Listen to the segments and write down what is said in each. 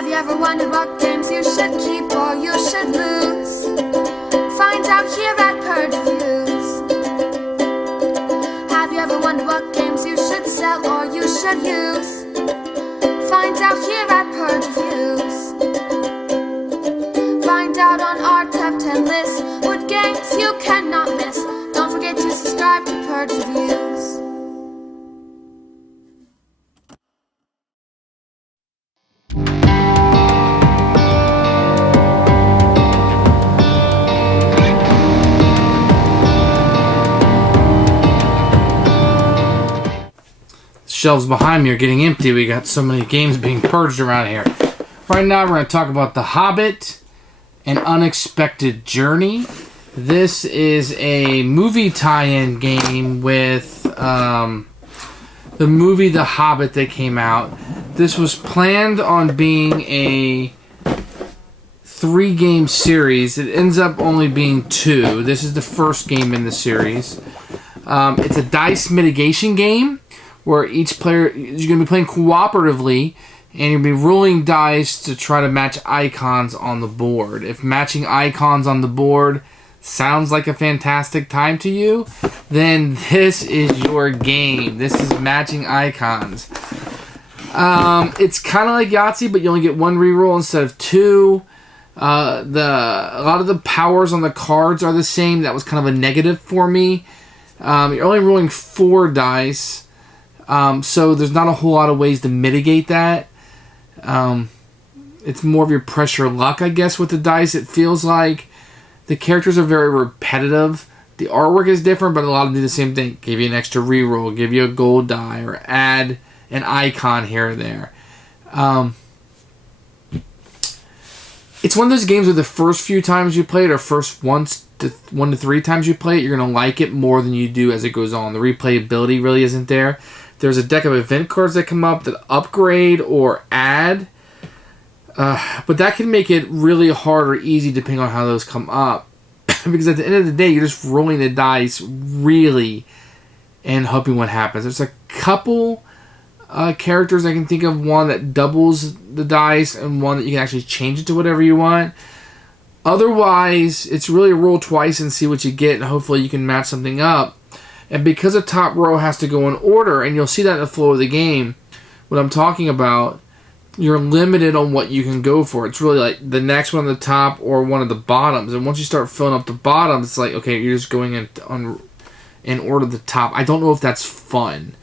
Have you ever wondered what games you should keep or you should lose? Find out here at Purge Reviews. Have you ever wondered what games you should sell or you should use? Find out here at Purge Reviews. Find out on our top 10 list what games you cannot miss. Don't forget to subscribe to Purge Reviews. Shelves behind me are getting empty. We got so many games being purged around here. Right now we're going to talk about The Hobbit, An Unexpected Journey. This is a movie tie-in game with the movie The Hobbit that came out. This was planned on being a 3-game series. It ends up only being 2. This is the first game in the series. It's a dice mitigation game, where each player, you're going to be playing cooperatively, and you'll be rolling dice to try to match icons on the board. If matching icons on the board sounds like a fantastic time to you, then this is your game. This is matching icons. It's kind of like Yahtzee, but you only get 1 reroll instead of 2. A lot of the powers on the cards are the same. That was kind of a negative for me. You're only rolling 4 dice. So there's not a whole lot of ways to mitigate that. It's more of your pressure luck, I guess, with the dice. It feels like the characters are very repetitive. The artwork is different, but a lot of them do the same thing. Give you an extra reroll, give you a gold die, or add an icon here or there. It's one of those games where the first few times you play it, or first 1 to 3 times you play it, you're going to like it more than you do as it goes on. The replayability really isn't there. There's a deck of event cards that come up that upgrade or add. But that can make it really hard or easy depending on how those come up. Because at the end of the day, you're just rolling the dice really and hoping what happens. There's a couple characters I can think of. One that doubles the dice and one that you can actually change it to whatever you want. Otherwise, it's really a roll twice and see what you get, and hopefully you can match something up. And because the top row has to go in order, and you'll see that in the flow of the game, what I'm talking about, you're limited on what you can go for. It's really like the next one on the top or one of the bottoms. And once you start filling up the bottoms, it's like, okay, you're just going in order the top. I don't know if that's fun.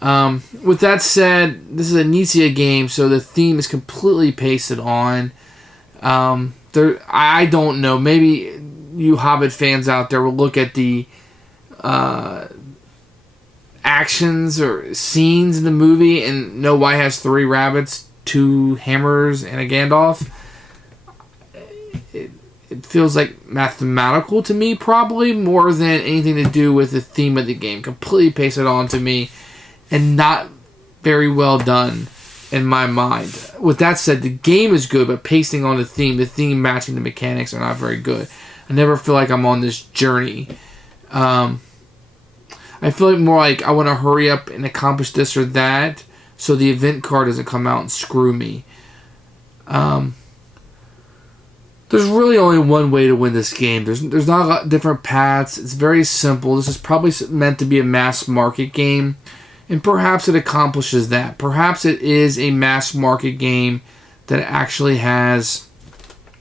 With that said, this is a Nisia game, so the theme is completely pasted on. I don't know. Maybe you Hobbit fans out there will look at the actions or scenes in the movie and know why it has 3 rabbits, 2 hammers, and a Gandalf. It feels like mathematical to me, probably, more than anything to do with the theme of the game. Completely pasted on to me, and not very well done in my mind. With that said, the game is good, but pasting on the theme matching the mechanics are not very good. I never feel like I'm on this journey. I feel like more like I want to hurry up and accomplish this or that, so the event card doesn't come out and screw me. There's really only one way to win this game. There's not a lot of different paths. It's very simple. This is probably meant to be a mass market game, and perhaps it accomplishes that. Perhaps it is a mass market game that actually has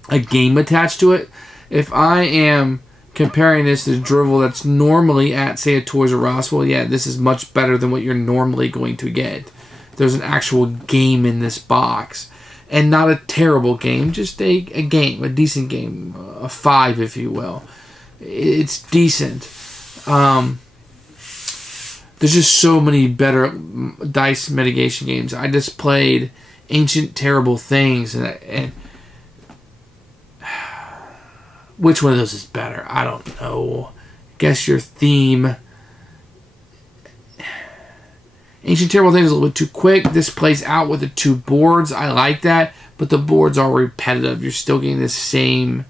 a game attached to it. If I am comparing this to drivel that's normally at, say, a Toys R Us, well, yeah, this is much better than what you're normally going to get. There's an actual game in this box. And not a terrible game, just a game, a decent game, a 5, if you will. It's decent. There's just so many better dice mitigation games. I just played Ancient Terrible Things, and which one of those is better? I don't know. Guess your theme. Ancient Terrible Things is a little bit too quick. This plays out with the 2 boards. I like that, but the boards are repetitive. You're still getting the same.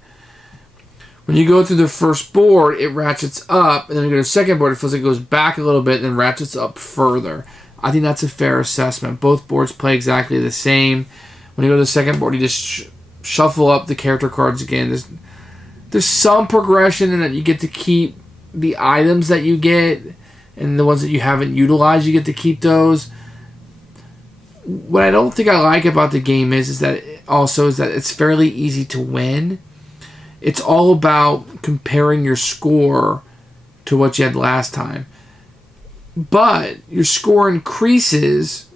When you go through the first board, it ratchets up, and then you go to the second board, it feels like it goes back a little bit, and then ratchets up further. I think that's a fair assessment. Both boards play exactly the same. When you go to the second board, you just shuffle up the character cards again. There's some progression in that you get to keep the items that you get, and the ones that you haven't utilized, you get to keep those. What I don't think I like about the game is that it's fairly easy to win. It's all about comparing your score to what you had last time. But your score increases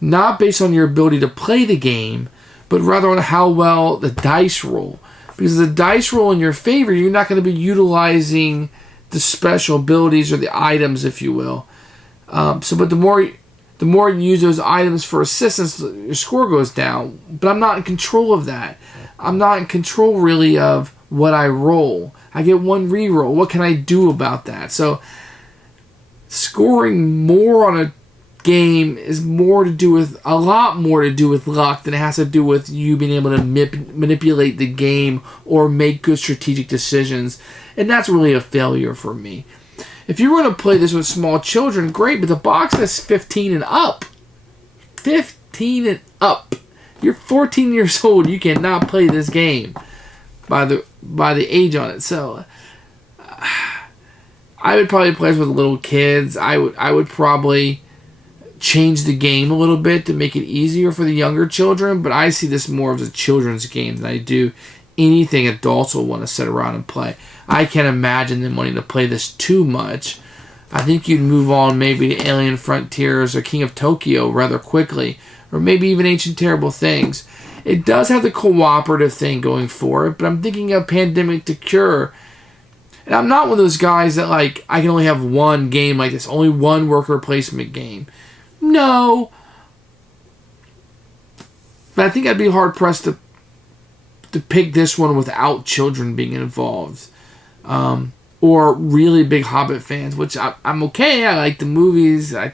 not based on your ability to play the game, but rather on how well the dice roll. Because if the dice roll in your favor, you're not going to be utilizing the special abilities or the items, if you will. But the more you use those items for assistance, your score goes down. But I'm not in control of that. I'm not in control really of what I roll. I get one reroll. What can I do about that? So scoring more on a game is a lot more to do with luck than it has to do with you being able to manipulate the game or make good strategic decisions. And that's really a failure for me. If you're going to play this with small children, great, but the box is 15 and up. 15 and up. You're 14 years old. You cannot play this game by the age on it. So I would probably play this with little kids. I would probably change the game a little bit to make it easier for the younger children, but I see this more as a children's game than I do anything adults will want to sit around and play. I can't imagine them wanting to play this too much. I think you'd move on maybe to Alien Frontiers or King of Tokyo rather quickly, or maybe even Ancient Terrible Things. It does have the cooperative thing going for it, but I'm thinking of Pandemic to Cure. And I'm not one of those guys that I can only have one game like this, only one worker placement game. No. But I think I'd be hard-pressed to pick this one without children being involved. Or really big Hobbit fans, which I'm okay. I like the movies. I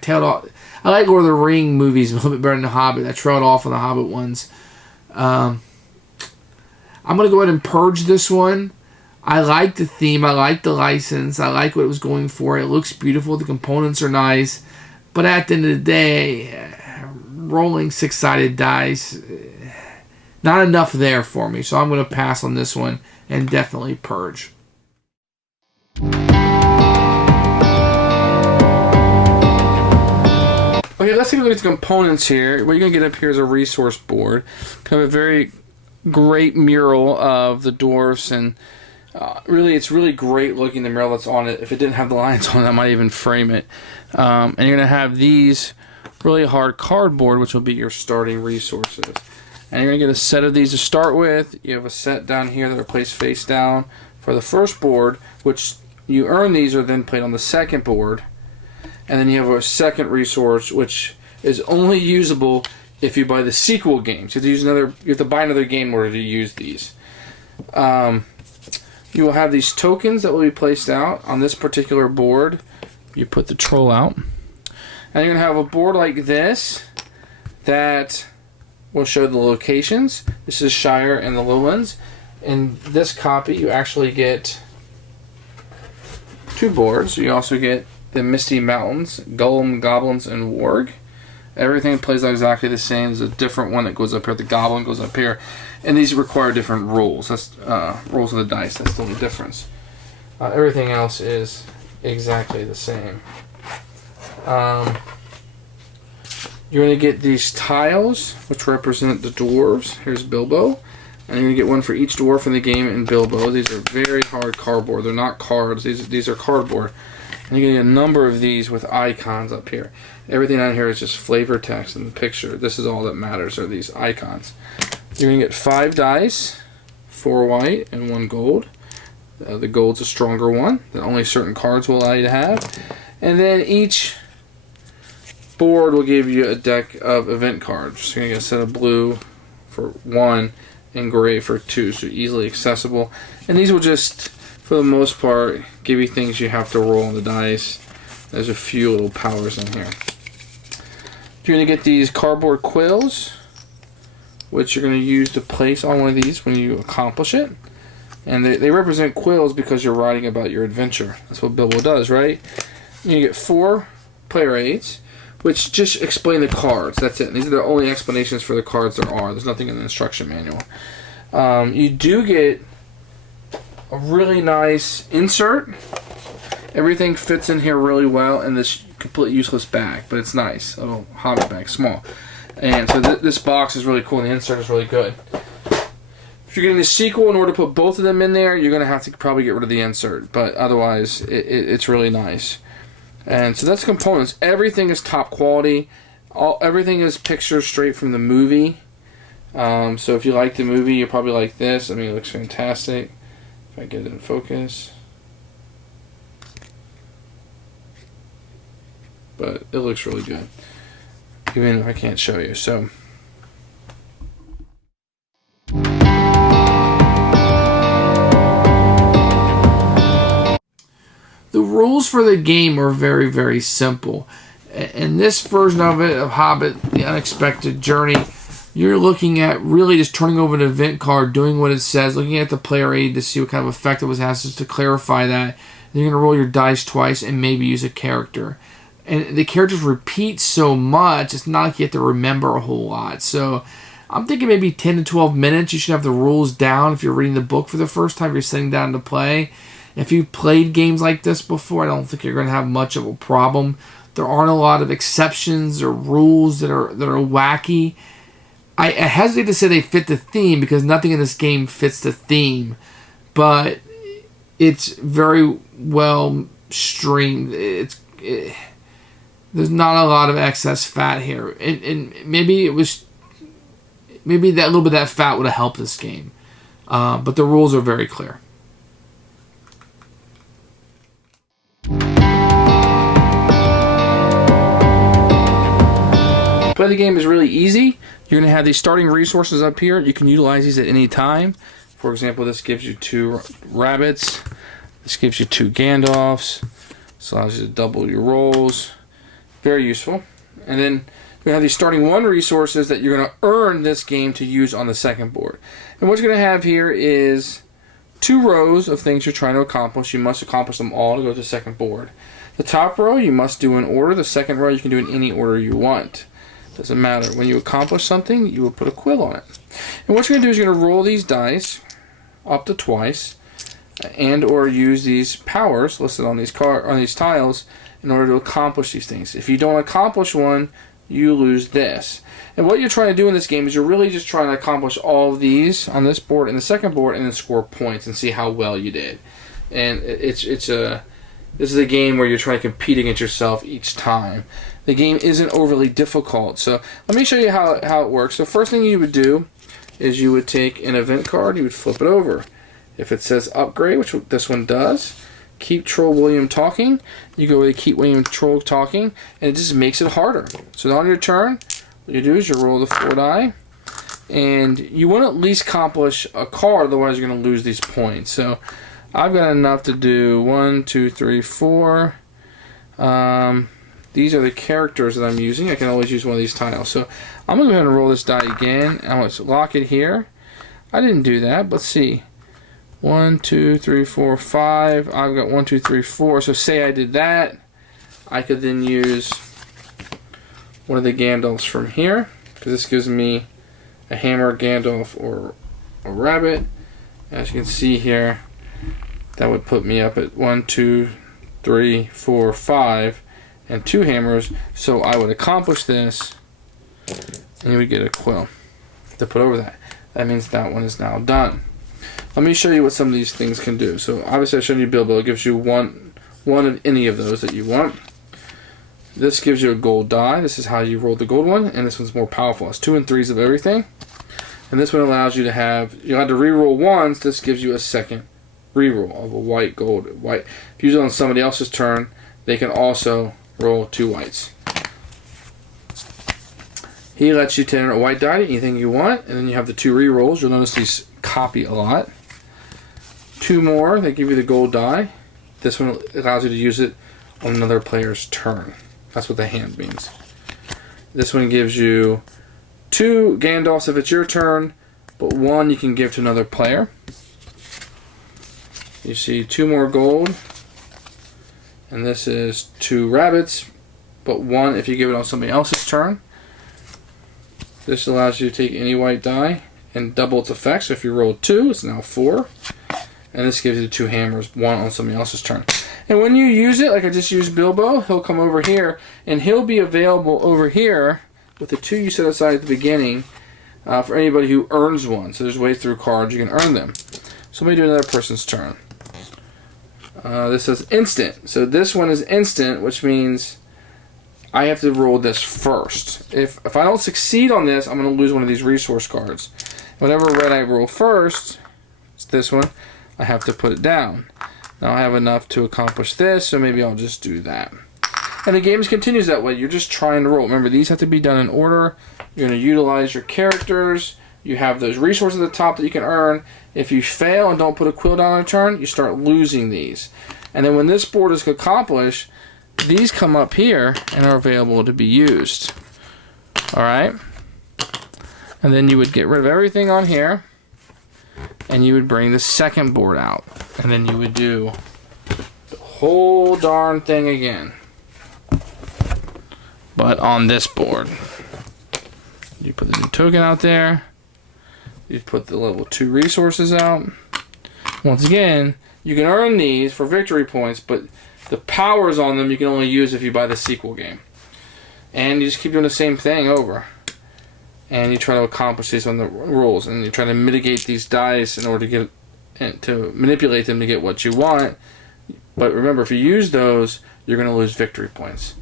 like Lord of the Ring movies a little bit better than the Hobbit. I trailed off on the Hobbit ones. I'm going to go ahead and purge this one. I like the theme. I like the license. I like what it was going for. It looks beautiful. The components are nice. But at the end of the day, rolling six-sided dice, not enough there for me. So I'm going to pass on this one and definitely purge. Okay, let's take a look at the components here. What you're going to get up here is a resource board. Kind of a very great mural of the dwarfs, and it's really great looking, the mural that's on it. If it didn't have the lines on it, I might even frame it. And you're going to have these really hard cardboard, which will be your starting resources. And you're going to get a set of these to start with. You have a set down here that are placed face down for the first board, which you earn these are then played on the second board. And then you have a second resource, which is only usable if you buy the sequel games. You have to buy another game in order to use these. You will have these tokens that will be placed out on this particular board. You put the troll out. And you're going to have a board like this that will show the locations. This is Shire and the Lowlands. In this copy, you actually get two boards. You also get the Misty Mountains, Golem, Goblins, and Warg. Everything plays out exactly the same. There's a different one that goes up here. The Goblin goes up here. And these require different rules. That's rolls of the dice. That's the only difference. Everything else is exactly the same. You're going to get these tiles, which represent the dwarves. Here's Bilbo. And you're going to get one for each dwarf in the game and Bilbo. These are very hard cardboard. They're not cards. These are cardboard. And you're going to get a number of these with icons up here. Everything on here is just flavor text in the picture. This is all that matters, are these icons. You're going to get 5 dice, 4 white and 1 gold. The gold's a stronger one that only certain cards will allow you to have. And then each board will give you a deck of event cards. So you're going to get a set of blue for 1 and gray for 2, so easily accessible. And these will just, for the most part, give you things you have to roll on the dice. There's a few little powers in here. You're going to get these cardboard quills, which you're going to use to place on one of these when you accomplish it. And they represent quills because you're writing about your adventure. That's what Bilbo does, right? You get 4 player aids, which just explain the cards. That's it. These are the only explanations for the cards there are. There's nothing in the instruction manual. You do get a really nice insert. Everything fits in here really well in this completely useless bag, but it's nice. A little Hobbit bag, small. And so this box is really cool, and the insert is really good. If you're getting the sequel, in order to put both of them in there, you're going to have to probably get rid of the insert, but otherwise, it's really nice. And so that's the components. Everything is top quality. Everything is pictures straight from the movie. So if you like the movie, you'll probably like this. I mean, it looks fantastic. If I get it in focus. But it looks really good, even if I can't show you. So the rules for the game are very, very simple. In this version of it, of Hobbit, The Unexpected Journey, you're looking at really just turning over an event card, doing what it says, looking at the player aid to see what kind of effect it has, just to clarify that. Then you're going to roll your dice twice and maybe use a character. And the characters repeat so much, it's not like you have to remember a whole lot. So I'm thinking maybe 10 to 12 minutes. You should have the rules down if you're reading the book for the first time, you're sitting down to play. If you've played games like this before, I don't think you're going to have much of a problem. There aren't a lot of exceptions or rules that are wacky. I hesitate to say they fit the theme because nothing in this game fits the theme. But it's very well streamed. There's not a lot of excess fat here, and maybe that little bit of that fat would have helped this game. But the rules are very clear. Play the game is really easy. You're going to have these starting resources up here. You can utilize these at any time. For example, this gives you 2 rabbits. This gives you 2 Gandalfs. This allows you to double your rolls. Very useful. And then we have these starting 1 resources that you're going to earn this game to use on the second board. And what you're going to have here is 2 rows of things you're trying to accomplish. You must accomplish them all to go to the second board. The top row you must do in order. The second row you can do in any order you want. Doesn't matter. When you accomplish something, you will put a quill on it. And what you're going to do is you're going to roll these dice up to twice, and or use these powers listed on these tiles in order to accomplish these things. If you don't accomplish one, you lose this. And what you're trying to do in this game is you're really just trying to accomplish all of these on this board and the second board, and then score points and see how well you did. And this is a game where you're trying to compete against yourself each time. The game isn't overly difficult. So let me show you how it works. The first thing you would do is you would take an event card, you would flip it over. If it says upgrade, which this one does, keep Troll William talking, you go with keep William Troll talking, and it just makes it harder. So on your turn, what you do is you roll the 4 die, and you want to at least accomplish a card, otherwise you're going to lose these points. So I've got enough to do 1, 2, 3, 4. These are the characters that I'm using. I can always use one of these tiles. So I'm going to go ahead and roll this die again. I'm going to lock it here. I didn't do that, but let's see. 1, 2, 3, 4, 5. I've got 1, 2, 3, 4. So say I did that. I could then use one of the Gandalfs from here, because this gives me a hammer, Gandalf, or a rabbit. As you can see here, that would put me up at 1, 2, 3, 4, 5. And 2 hammers, so I would accomplish this, and you would get a quill to put over that. That means that one is now done. Let me show you what some of these things can do. So obviously I showed you Bilbo. It gives you one of any of those that you want. This gives you a gold die. This is how you roll the gold one, and this one's more powerful. It's 2 and 3s of everything. And this one allows you to have, you had to reroll ones. This gives you a second reroll of a white, gold, white. If you use it on somebody else's turn, they can also roll 2 whites. He lets you turn a white die to anything you want, and then you have the 2 rerolls. You'll notice these copy a lot. 2 more, they give you the gold die. This one allows you to use it on another player's turn. That's what the hand means. This one gives you 2 Gandalfs if it's your turn, but 1 you can give to another player. You see 2 more gold. And this is 2 rabbits. but 1 if you give it on somebody else's turn. This allows you to take any white die and double its effect. So if you roll 2, it's now 4. And this gives you 2 hammers, 1 on somebody else's turn. And when you use it, like I just used Bilbo, he'll come over here, and he'll be available over here with the 2 you set aside at the beginning for anybody who earns 1. So there's ways through cards you can earn them. So let me do another person's turn. This says instant. So this one is instant, which means I have to roll this first. If I don't succeed on this, I'm going to lose one of these resource cards. Whatever red I roll first, it's this one, I have to put it down. Now I have enough to accomplish this, so maybe I'll just do that. And the game continues that way. You're just trying to roll. Remember, these have to be done in order. You're going to utilize your characters. You have those resources at the top that you can earn. If you fail and don't put a quill down on a turn, you start losing these. And then when this board is accomplished, these come up here and are available to be used. Alright? And then you would get rid of everything on here, and you would bring the second board out. And then you would do the whole darn thing again. But on this board. You put the new token out there. You put the level 2 resources out. Once again, you can earn these for victory points, but the powers on them you can only use if you buy the sequel game. And you just keep doing the same thing over. And you try to accomplish these on the rules, and you try to mitigate these dice in order to get to manipulate them to get what you want. But remember, if you use those, you're going to lose victory points.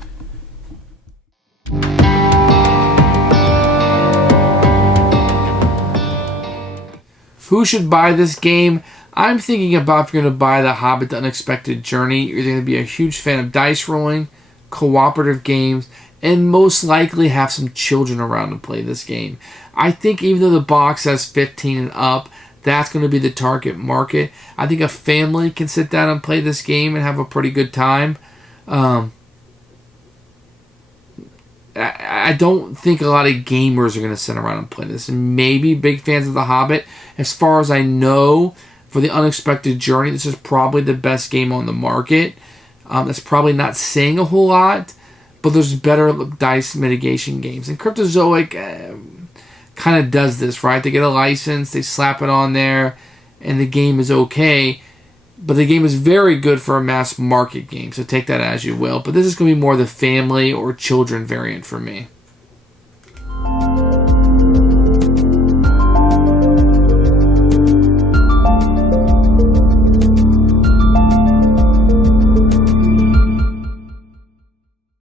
Who should buy this game? I'm thinking about if you're going to buy The Hobbit, The Unexpected Journey, you're going to be a huge fan of dice rolling, cooperative games, and most likely have some children around to play this game. I think even though the box says 15 and up, that's going to be the target market. I think a family can sit down and play this game and have a pretty good time. I don't think a lot of gamers are going to sit around and play this. And maybe big fans of The Hobbit. As far as I know, for The Unexpected Journey, this is probably the best game on the market. That's probably not saying a whole lot, but there's better dice mitigation games. And Cryptozoic kind of does this, right? They get a license, they slap it on there, and the game is okay. But the game is very good for a mass market game, so take that as you will. But this is going to be more the family or children variant for me.